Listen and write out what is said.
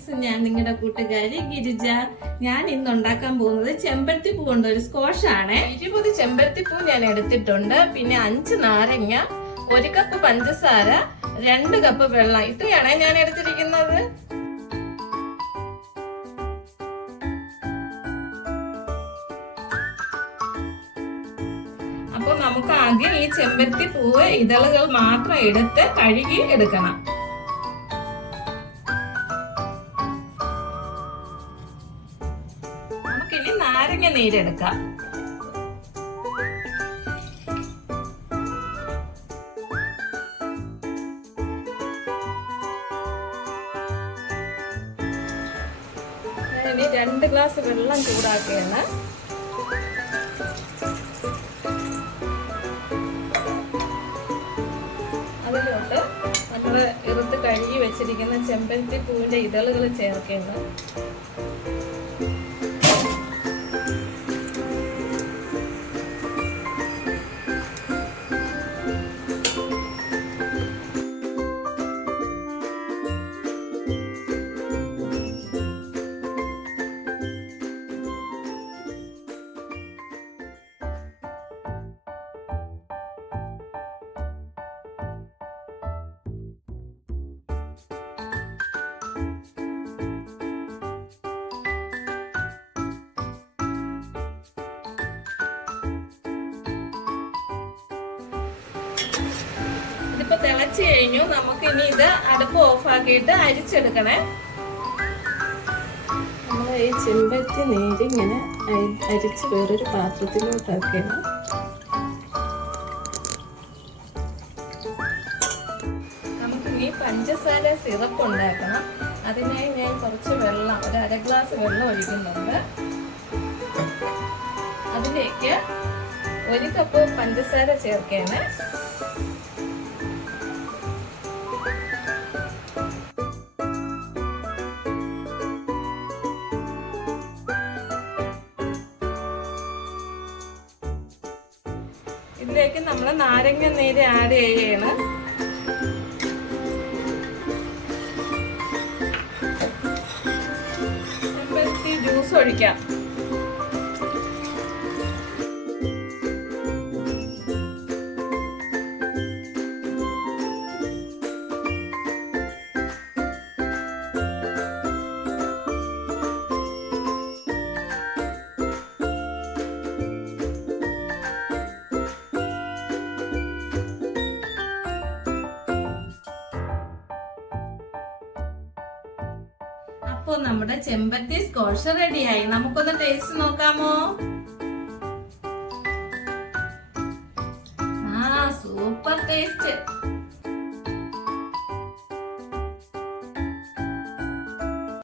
Friends, ഞാൻ നിങ്ങളുടെ കൂട്ടുകാരി ഗിരിജ. ഞാൻ ഇന്ന് ഉണ്ടാക്കാൻ പോകുന്നത് ചെമ്പരത്തി പൂ കൊണ്ട് ഒരു സ്ക്വാഷ് ആണ്. 20 ചെമ്പരത്തി പൂ ഞാൻ എടുത്തിട്ടുണ്ട്. പിന്നെ 5 നാരങ്ങ, 1 കപ്പ് പഞ്ചസാര, 2 കപ്പ് വെള്ളം, ഇത്രയാണ് ഞാൻ എടുത്തിരിക്കുന്നത്. അപ്പോൾ നമുക്ക് ആദ്യം ഈ ചെമ്പരത്തി പൂവ് ഇതളുകൾ മാത്രം എടുത്ത് കഴുകി എടുക്കണം. നമുക്കിനി നാരങ്ങ നീരെടുക്കാം. ഇനി 2 ഗ്ലാസ് വെള്ളം ചൂടാക്കുകയാണ്. അതിലോട്ട് നമ്മൾ ഇറുത്ത് കഴുകി വെച്ചിരിക്കുന്ന ചെമ്പരത്തി പൂവിന്റെ ഇതളുകൾ ചേർക്കേണ്ടത്. ഇതിപ്പോ തിളച്ചു കഴിഞ്ഞു. നമുക്ക് ഇനി ഇത് അടുപ്പ് ഓഫാക്കിയിട്ട് അരിച്ചെടുക്കണേ. നമ്മൾ ഈ ചെമ്പരത്തി നീര് ഇങ്ങനെ അരിച്ച് വേറൊരു പാത്രത്തിലോട്ടാക്കണം. നമുക്കിനി പഞ്ചസാര സിറപ്പ് ഉണ്ടാക്കണം. അതിനായി ഞാൻ കുറച്ച് വെള്ളം, ഒരു 1/2 ഗ്ലാസ് വെള്ളം ഒഴിക്കുന്നുണ്ട്. അതിലേക്ക് 1 കപ്പ് പഞ്ചസാര ചേർക്കേണ്ടത്. ഇതിലേക്ക് നമ്മൾ നാരങ്ങ നീര് ആഡ് ചെയ്യണം. ചെമ്പരത്തി ജ്യൂസ് ഒഴിക്കാം. അപ്പോൾ നമ്മുടെ ചെമ്പരത്തി സ്ക്വാഷ് റെഡിയായി. നമുക്കൊന്ന് ടേസ്റ്റ് നോക്കാമോ?